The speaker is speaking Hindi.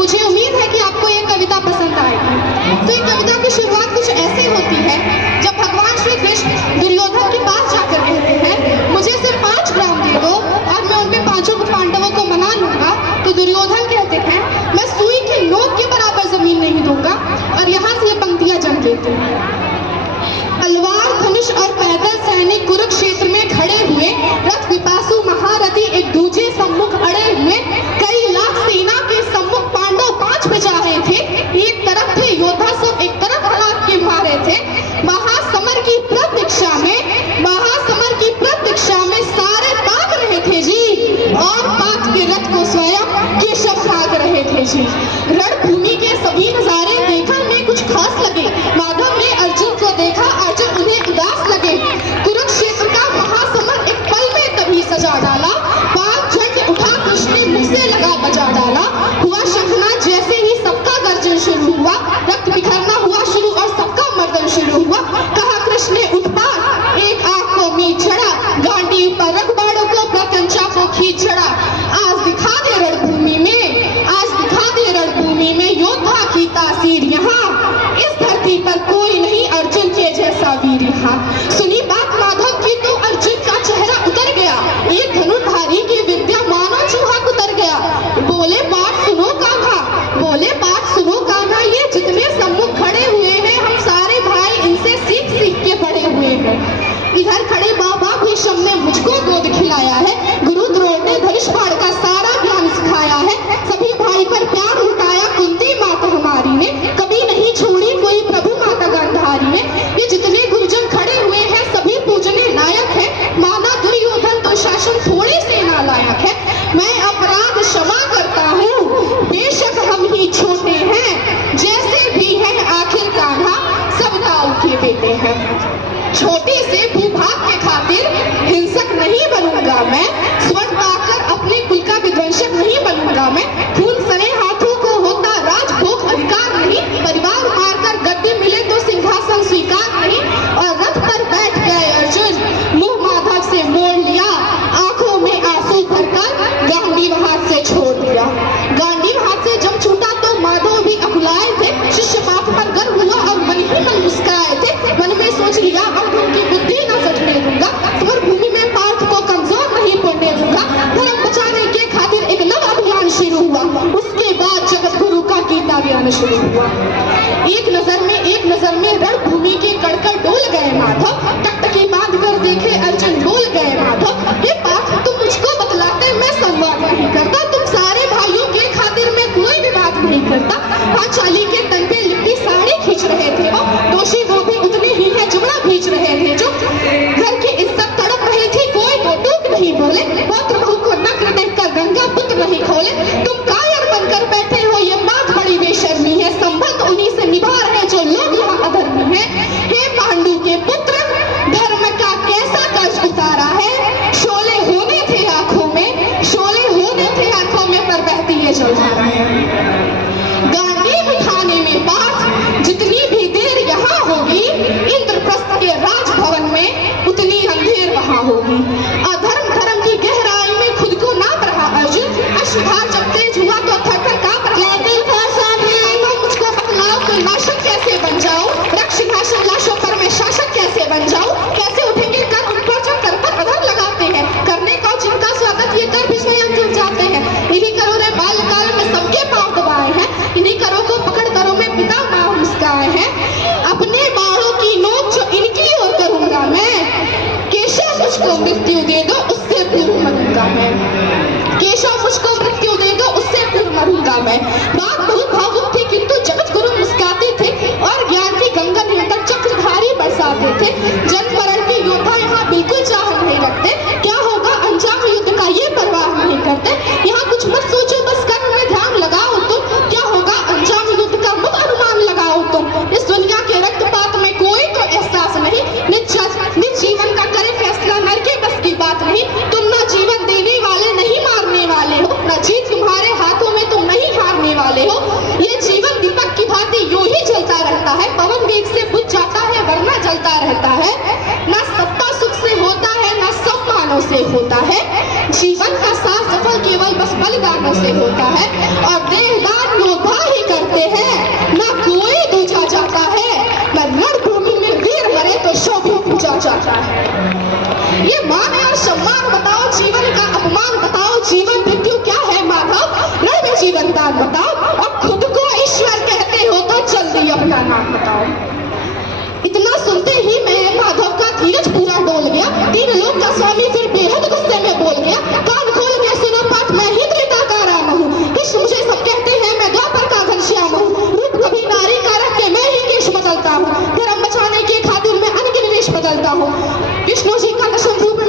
मुझे उम्मीद है कि आपको ये कविता पसंद आएगी। तो ये कविता की शुरुआत कुछ ऐसे होती है, जब भगवान श्री कृष्ण दुर्योधन के पास जाकर कहते हैं मुझे सिर्फ 5 ग्राम दे दो और मैं उनमें 5 पांडवों को मना लूंगा। तो दुर्योधन कहते हैं मैं सुई की नोक के बराबर जमीन नहीं दूंगा। और यहाँ से ये पंक्तियां जम लेती हैं। तलवार धनुष और पैदल सैनिक कुरुक्षेत्र में खड़े हुए, रथ पिपासु महारथी एक दूजे सम्मुख अड़े हुए, कई लाख सेना के सम्मुख पांडव 5 बजा रहे थे। एक तरफ थे योद्धा सब, एक तरफ हड़ाप के मारे थे। महासमर की प्रतीक्षा में सारे ताक रहे थे जी, और बात के रथ को स्वयं केशव भाग रहे थे जी। रणभूमि के सभी नजारे देखा में कुछ खास लगे। माधव ने अर्जुन को देखा, अर्जुन उन्हें उदास लगे। कुरुक्षेत्र का महासमर एक पल में तभी सजा डाला। बाग झंड उठा कृष्ण ने मुख से लगा बजा डाला। हुआ शंखनाद जैसे ही सबका गर्जन शुरू हुआ, रक्त बिखरना हुआ शुरू और सबका मर्दन शुरू हुआ। कहा कृष्ण ने उत्पात, एक आंख को मीच चढ़ा, गांडी पर रख बाड़ों को प्रत्यंचा को खींच चढ़ा। आज दिखा दे रणभूमि में योद्धा की तासीर, यहाँ इस धरती पर कोई नहीं अर्जुन के जैसा वीर यहाँ। सुनी बात माधव की तो अर्जुन का चेहरा उतर गया। एक धनुर्धारी की विद्या मानो चूहा उतर गया। बोले बात सुनो कान्हा, ये जितने सम्मुख खड़े हुए हैं हम सारे भाई इनसे सीख के पढ़े हुए हैं। इधर खड़े बाबा भीष्म ने मुझको गोद खिलाया है, गुरु द्रोण ने धनुष बाण का सारा ज्ञान सिखाया है। सभी भाई पर प्यार लुटाया कुंती माता हमारी ने, कभी नहीं छोड़ी कोई प्रभु माता गांधारी ने। ये जितने गुरुजन खड़े हुए हैं सभी पूजने लायक है, माना दुर्योधन तो शासन थोड़े से नालायक है। मैं अपराध क्षमा करता हूँ, बेशक हम ही छोटे हैं, जैसे भी हैं आखिर कान्हा सब दाऊ के बेटे हैं। छोटे से भूभाग के खातिर हिंसक नहीं बनूंगा मैं, स्वर्ण पाकर अपने कुल का विध्वंसक नहीं बनूंगा मैं। खून सने हाथों को होता राजभोग अधिकार नहीं, परिवार मारकर गद्दी मिले तो सिंहासन स्वीकार नहीं। और रथ पर बैठ गए अर्जुन, मुंह माधव से मोड़ लिया, आंखों में आंसू भरकर गांडीव हाथ से छोड़ दिया। गांडीव हाथ से जब छूटा तो माधव भी अकुलाए थे, शिष्य बाप पर गर्व हुआ और मन ही मन मुस्कुराए थे। मन में सोच लिया अब उनकी बुद्धि न सटने दूंगा, समर भूमि में पार्थ को कमजोर नहीं पड़ने दूंगा। धर्म बचाने के खातिर एक नव अभियान शुरू हुआ, उसके बाद जगत गुरु का गीता ज्ञान शुरू हुआ। एक नजर में रणभूमि के कड़कड़ डोल गए माधव, टकटकी बांध कर देखे अर्जुन डोल गए माधव। ये पार्थ तुम मुझको बतलाते मैं संवाद नहीं करता, तुम सारे भाइयों के खातिर मैं कोई भी बात नहीं करता। पांचाली के तन पे लिपटी साड़ी खींच रहे थे वो, दोषी वो भी उतने ही है जुमड़ा खींच रहे थे जो। घर की इज्जत तड़प रही थी, कोई दो टूक नहीं बोले, पौत्र बहू को नग्न देखकर गंगा पुत्र नहीं खोले। तुम कायर बनकर बैठे हो, ये बात बड़ी बेशर्मी है, संबंध उन्हीं से निभा रहे जो लोग यहाँ अधर्मी हैं। हे पांडु के पुत्र, धर्म का कैसा कर्ज उतारा है, शोले होने थे आंखों में पर बहती है जलधारा है। गांडीव उठाने में पार्थ जितनी भी देर यहाँ होगी, इंद्रप्रस्थ के राजभवन में उतनी अंधेर वहां होगी। धर्म की गहराई में खुद को नाप रहा अर्जुन, अश्रुधार जब तेज हुआ तो थर-थर कांप रहा। मुझको बतलाओ कोई नाशक कैसे बन जाऊं, रक्षिघासन लाशों पर मैं शासक कैसे बन जाऊं, कैसे उठेंगे कर उन पर जब कर पर अधर लगाते हैं, करने का जिनका स्वागत ये कर भी स्वयं जुट जाते हैं। इन्हीं करो रे बाल्यकाल में सबके पांव दबाए हैं, इन्हीं करो को पकड़ करो में पिता माँ मुस्काए हैं। अपने बाणों की नोक जो इनकी ओर करूंगा मैं, केशव मुझको मृत्यु दे दो उससे पूर्व मरूंगा मैं, केशव मुझको मृत्यु दे दो उससे पूर्व मरूंगा मैं। बात बहुत भावुक थी किंतु जगत गुरु मुस्कुराते थे और ज्ञान की गंगा निरंतर चक्रधारी बरसाते थे। जन्म मरण के योद्धा यहाँ बिल्कुल चाह नहीं रखते, क्या होगा अंजाम युद्ध का ये परवाह नहीं करते। यहाँ कुछ मत सोचो, बस कर्म में ध्यान लगाओ तो क्या होगा अंजाम युद्ध का मुख अनुमान लगाओ तो। इस दुनिया के रक्तपात में कोई तो एहसास नहीं, निज जीवन का करे फैसला नर के बस की बात नहीं। तुम ना जीवन देने वाले नहीं मारने वाले हो, ना जीत तुम्हारे हाथों में तुम नहीं हारने वाले हो। ये जीवन दीपक की भांति यूं ही जलता रहता है, पवन वेग से बुझ जाता है वरना जलता रहता है। ना सत्ता सुख से होता है, ना सम्मानों से होता है। जीवन का सार सफल केवल बस बलिदान दानों से होता है और देहदान योद्धा ही करते हैं, ना कोई दूजा जाता है, न रणभूमि में वीर मरे तो शव भी पूजा जाता है। ये मान और सम्मान बताओ, जीवन का अपमान बताओ, जीवन मृत्यु क्या है माधव, रण में जीवन दान बताओ, और खुद को ईश्वर कहते हो तो जल्दी अपना नाम बताओ। इतना सुनते ही मैं माधव का धीरज पूरा डोल गया। तीन लोक का स्वामी फिर बेहद गुस्से में बोल गया, कान खोल के सुनो पाठ, मैं ही त्रेता का राम हूँ, कृष्ण मुझे सब कहते हैं, मैं द्वापर का घनश्याम हूँ, रूप कभी नारी का रख के मैं ही केश बदलता हूँ, धर्म बचाने के खातिर मैं अनगिन वेश बदलता हूँ, विष्णु जी का दशम रूप